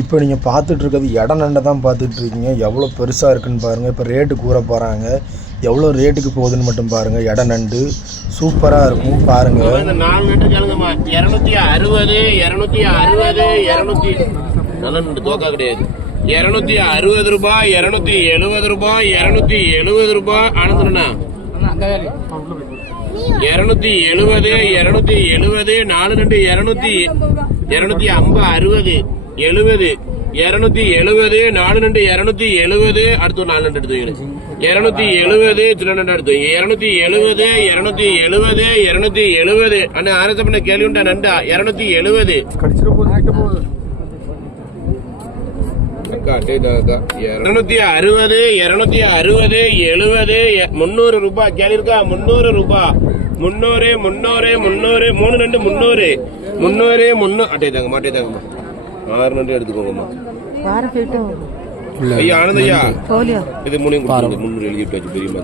இப்போ நீங்கள் பார்த்துட்டு இருக்கிறது இட நண்டை தான் பார்த்துட்டு இருக்கீங்க. எவ்வளோ பெருசாக இருக்குன்னு பாருங்கள். இப்போ ரேட்டு கூற போகிறாங்க. எவ்வளோ ரேட்டுக்கு போகுதுன்னு மட்டும் பாருங்கள். இட நண்டு சூப்பராக இருக்கும் பாருங்கள். 4 நண்டு கேளுங்கம்மா. 260 நல்ல நண்டு தோக்கா கிடையாது. 260 ரூபாய், 270 ரூபாய், 270 ரூபாய். ஆனந்தண்ணா 270 270 4 நண்டு 250 60 70 270 4 நண்டு 270. அடுத்து 4 நண்டு எடுத்துவீங்க. 270 சின்ன நண்டு எடுத்துவீங்க. 270 அண்ணா ஆரசப்பண்ண கேள்வி உண்டா நண்டா 270 260 260 70 300 ரூபாய் கேள்வி இருக்கா. 300 ரூபாய் 300 3 நண்டு 300 அட்டே தாங்க மாட்டே தாங்கம்மா. 6 நண்டு எடுத்துக்கோங்கம்மா. ஐயா ஆனந்த் ஐயா இது 3 300 எழுதிட்டு வச்சு பெரியம்மா.